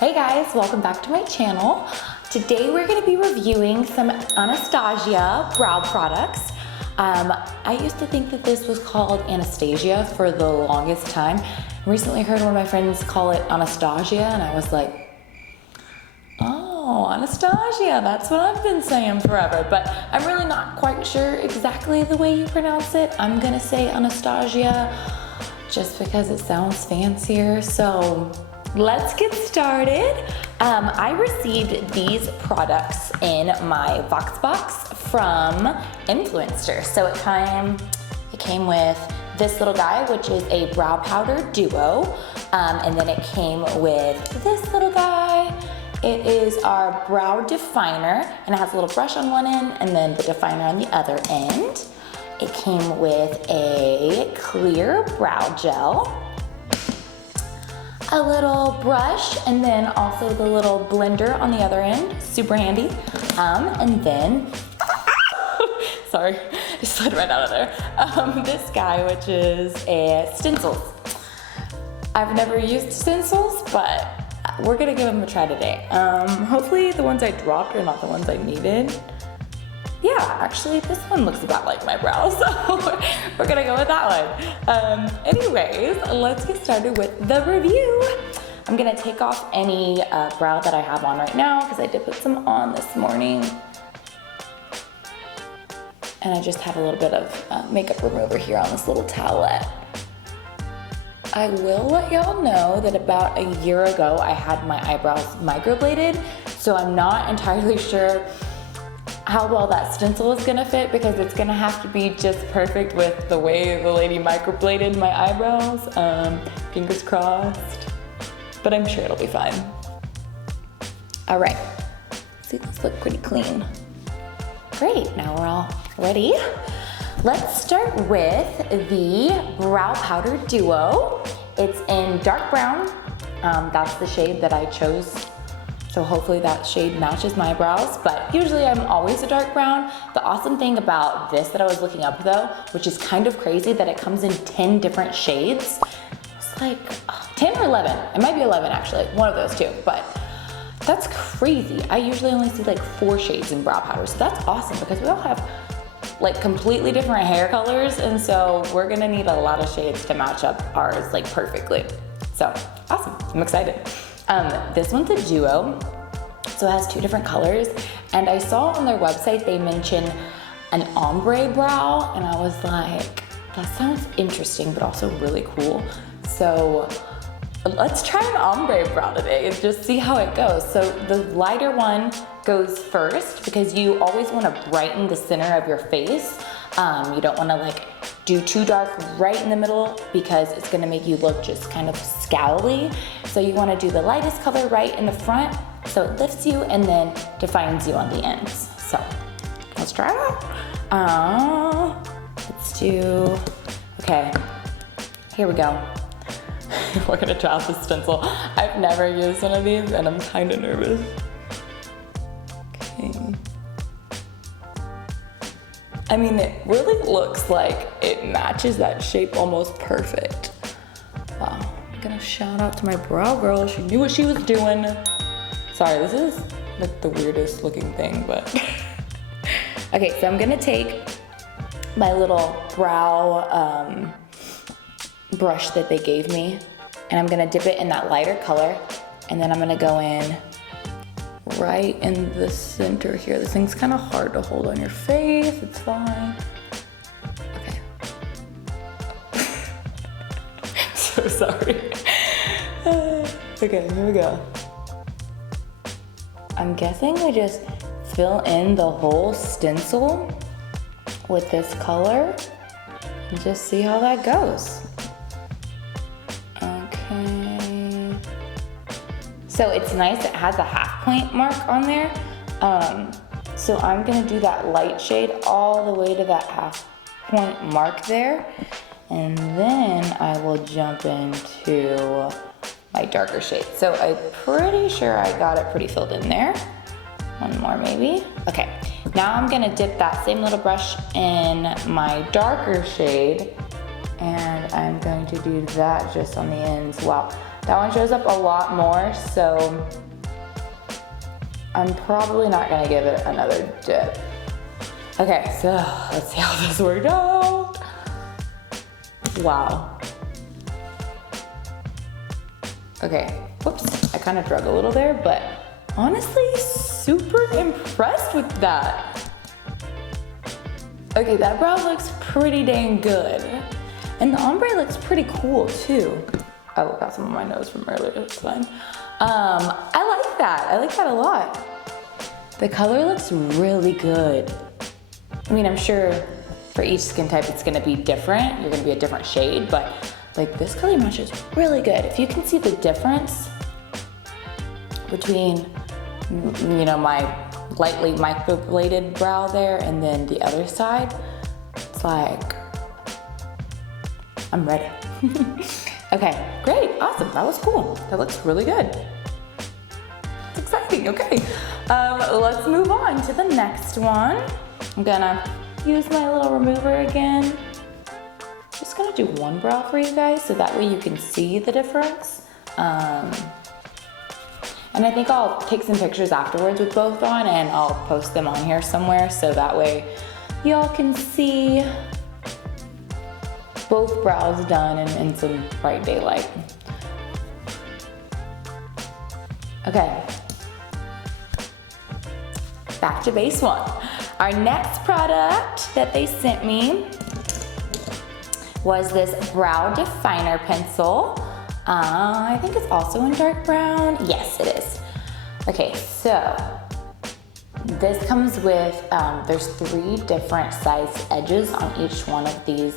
Hey guys, welcome back to my channel. Today we're going to be reviewing some Anastasia brow products. I used to think that this was called Anastasia for the longest time. Recently heard one of my friends call it Anastasia and I was like, oh, Anastasia, that's what I've been saying forever. But I'm really not quite sure exactly the way you pronounce it. I'm going to say Anastasia just because it sounds fancier. So let's get started. I received these products in my Voxbox from Influencer. So it came with this little guy, which is a brow powder duo. And then it came with this little guy. It is our brow definer, and it has a little brush on one end and then the definer on the other end. It came with a clear brow gel, a little brush, and then also the little blender on the other end, super handy. And then, sorry, I slid right out of there. This guy, which is a Stencils. I've never used Stencils, but we're gonna give them a try today. Hopefully the ones I dropped are not the ones I needed. Yeah, actually this one looks about like my brows, so we're gonna go with that one. Anyways, let's get started with the review. I'm gonna take off any brow that I have on right now because I did put some on this morning. And I just have a little bit of makeup remover here on this little towelette. I will let y'all know that about a year ago I had my eyebrows microbladed, so I'm not entirely sure how well that stencil is gonna fit because it's gonna have to be just perfect with the way the lady microbladed my eyebrows. Fingers crossed, but I'm sure it'll be fine. All right, see, those look pretty clean. Great, now we're all ready. Let's start with the brow powder duo. It's in dark brown. That's the shade that I chose. So hopefully that shade matches my brows, but usually I'm always a dark brown. The awesome thing about this that I was looking up though, which is kind of crazy, that it comes in 10 different shades. It's like 10 or 11. It might be 11 actually, one of those two, but that's crazy. I usually only see like 4 shades in brow powder, so that's awesome because we all have like completely different hair colors, and so we're gonna need a lot of shades to match up ours like perfectly. So awesome, I'm excited. This one's a duo, so it has 2 different colors, and I saw on their website they mention an ombre brow, and I was like, that sounds interesting but also really cool. So let's try an ombre brow today and just see how it goes. So the lighter one goes first because you always want to brighten the center of your face. You don't want to like do too dark right in the middle because it's going to make you look just kind of scowly. So you want to do the lightest color right in the front so it lifts you and then defines you on the ends. So let's try it out. Let's do, okay, here we go. We're gonna try out this stencil. I've never used one of these and I'm kind of nervous. Okay. I mean, it really looks like it matches that shape almost perfect. Wow, I'm gonna shout out to my brow girl. She knew what she was doing. Sorry, this is like the weirdest looking thing, but. Okay, so I'm gonna take my little brow brush that they gave me, and I'm gonna dip it in that lighter color, and then I'm gonna go in right in the center here. This thing's kind of hard to hold on your face, it's fine. Okay. So sorry. Okay, here we go. I'm guessing we just fill in the whole stencil with this color and just see how that goes. Okay. So it's nice, it has a half point mark on there. So I'm gonna do that light shade all the way to that half point mark there. And then I will jump into my darker shade. So I'm pretty sure I got it pretty filled in there. One more maybe. Okay, now I'm gonna dip that same little brush in my darker shade, and I'm going to do that just on the ends. Wow, That one shows up a lot more, so I'm probably not gonna give it another dip. Okay, so let's see how this worked out. Wow. Okay, whoops, I kind of drug a little there, but honestly, super impressed with that. Okay, that brow looks pretty dang good. And the ombre looks pretty cool too. Oh, got some on my nose from earlier, that's fine. I like that. I like that a lot. The color looks really good. I mean, I'm sure for each skin type it's gonna be different. You're gonna be a different shade, but like this color matches really good. If you can see the difference between, you know, my lightly microbladed brow there and then the other side, it's like, I'm ready. Okay, great, awesome, that was cool. That looks really good. It's exciting, okay. Let's move on to the next one. I'm gonna use my little remover again. Just gonna do one brow for you guys so that way you can see the difference. And I think I'll take some pictures afterwards with both on and I'll post them on here somewhere so that way y'all can see both brows done in some bright daylight. Okay, back to base one. Our next product that they sent me was this Brow Definer pencil. I think it's also in dark brown. Yes, it is. Okay, so this comes with, there's 3 different size edges on each one of these,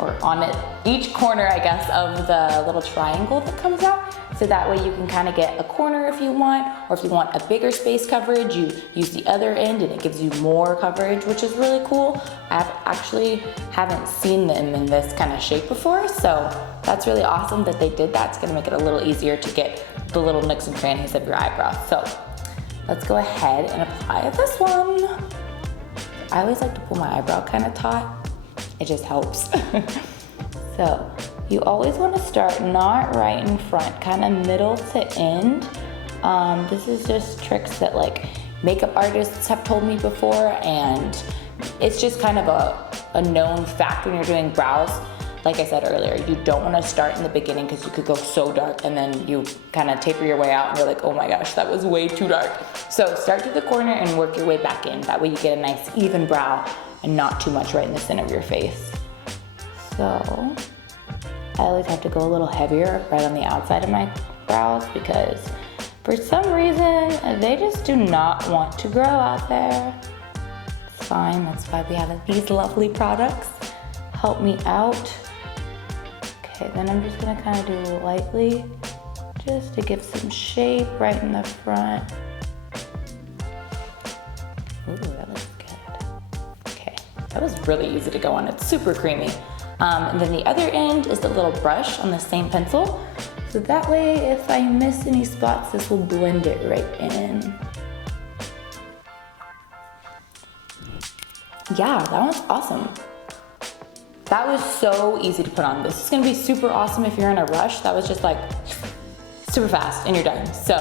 or on it, each corner, I guess, of the little triangle that comes out. So that way you can kind of get a corner if you want, or if you want a bigger space coverage, you use the other end and it gives you more coverage, which is really cool. I actually haven't seen them in this kind of shape before, so that's really awesome that they did that. It's gonna make it a little easier to get the little nooks and crannies of your eyebrows. So let's go ahead and apply this one. I always like to pull my eyebrow kind of taut. It just helps. So you always want to start not right in front, kind of middle to end. This is just tricks that like makeup artists have told me before, and it's just kind of a known fact when you're doing brows. Like I said earlier, you don't want to start in the beginning because you could go so dark and then you kind of taper your way out and you're like, oh my gosh, that was way too dark. So start to the corner and work your way back in. That way you get a nice even brow and not too much right in the center of your face. So I always have to go a little heavier right on the outside of my brows because for some reason, they just do not want to grow out there. It's fine, that's why we have these lovely products. Help me out. Okay, then I'm just gonna kind of do lightly, just to give some shape right in the front. Ooh, that looks good. Okay, that was really easy to go on. It's super creamy. And then the other end is the little brush on the same pencil. So that way, if I miss any spots, this will blend it right in. Yeah, that one's awesome. That was so easy to put on. This is gonna be super awesome if you're in a rush. That was just like super fast and you're done. So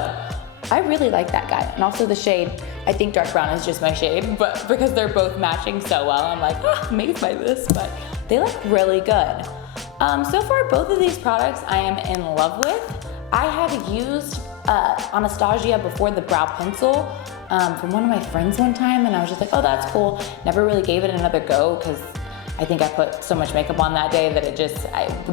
I really like that guy. And also the shade, I think dark brown is just my shade, but because they're both matching so well, I'm like, amazed by this, but they look really good. So far, both of these products I am in love with. I have used Anastasia before the brow pencil from one of my friends one time, and I was just like, oh, that's cool. Never really gave it another go because I think I put so much makeup on that day that it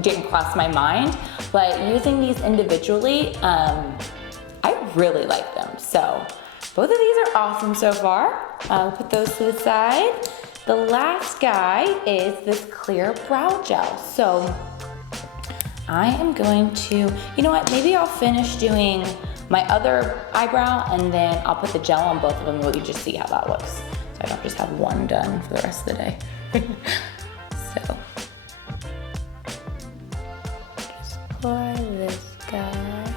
didn't cross my mind. But using these individually, I really like them. So both of these are awesome so far. I'll put those to the side. The last guy is this clear brow gel. So I am going to, you know what, maybe I'll finish doing my other eyebrow and then I'll put the gel on both of them and we can just see how that looks. So I don't just have one done for the rest of the day. So, just apply this guy.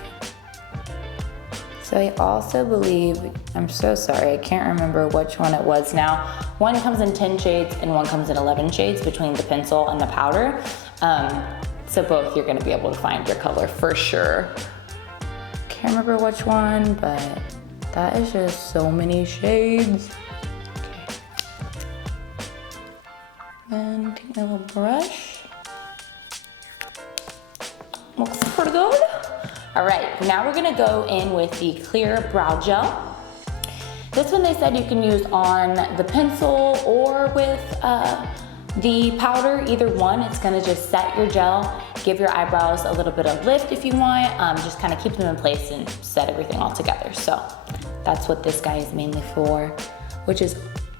So I also believe, I'm so sorry, I can't remember which one it was now. One comes in 10 shades and one comes in 11 shades between the pencil and the powder. So both you're gonna be able to find your color for sure. Can't remember which one, but that is just so many shades. Okay. Then take my little brush. Looks pretty good. All right, now we're gonna go in with the clear brow gel. This one they said you can use on the pencil or with the powder, either one. It's gonna just set your gel, give your eyebrows a little bit of lift if you want, just kind of keep them in place and set everything all together. So that's what this guy is mainly for, which is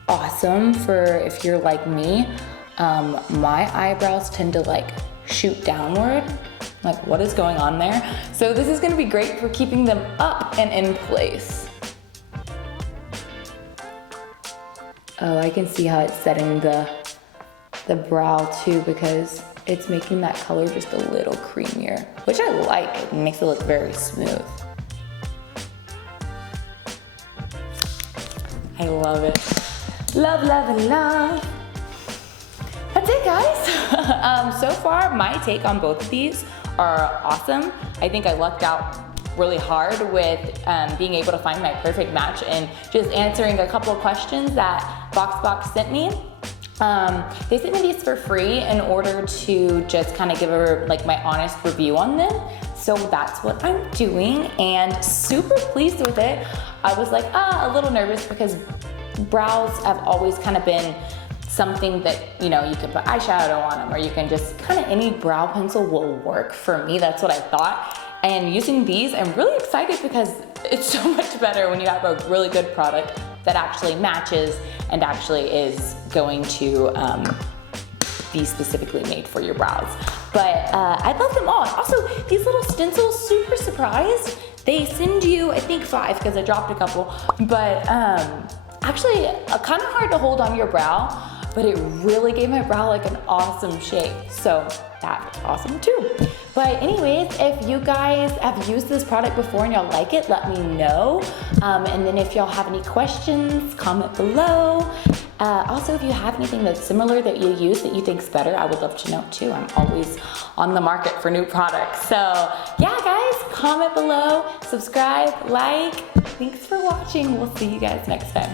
awesome for if you're like me. My eyebrows tend to like shoot downward. Like, what is going on there? So this is gonna be great for keeping them up and in place. Oh, I can see how it's setting the brow too, because it's making that color just a little creamier, which I like. It makes it look very smooth. I love it. Love, love, and love. That's it, guys. So far, my take on both of these are awesome. I think I lucked out really hard with being able to find my perfect match and just answering a couple of questions that BoxBox sent me. They sent me these for free in order to just kind of give my honest review on them. So that's what I'm doing, and super pleased with it. I was like, a little nervous because brows have always kind of been something that, you know, you can put eyeshadow on them, or you can just kind of any brow pencil will work for me. That's what I thought. And using these, I'm really excited because it's so much better when you have a really good product that actually matches and actually is going to be specifically made for your brows. But I love them all. Also, these little stencils, super surprised. They send you, I think 5 because I dropped a couple, but actually kind of hard to hold on your brow, but it really gave my brow like an awesome shape. So that's awesome too. But anyways, if you guys have used this product before and y'all like it, let me know. And then if y'all have any questions, comment below. Also, if you have anything that's similar that you use that you think's better, I would love to know too. I'm always on the market for new products. So yeah, guys, comment below, subscribe, like. Thanks for watching. We'll see you guys next time.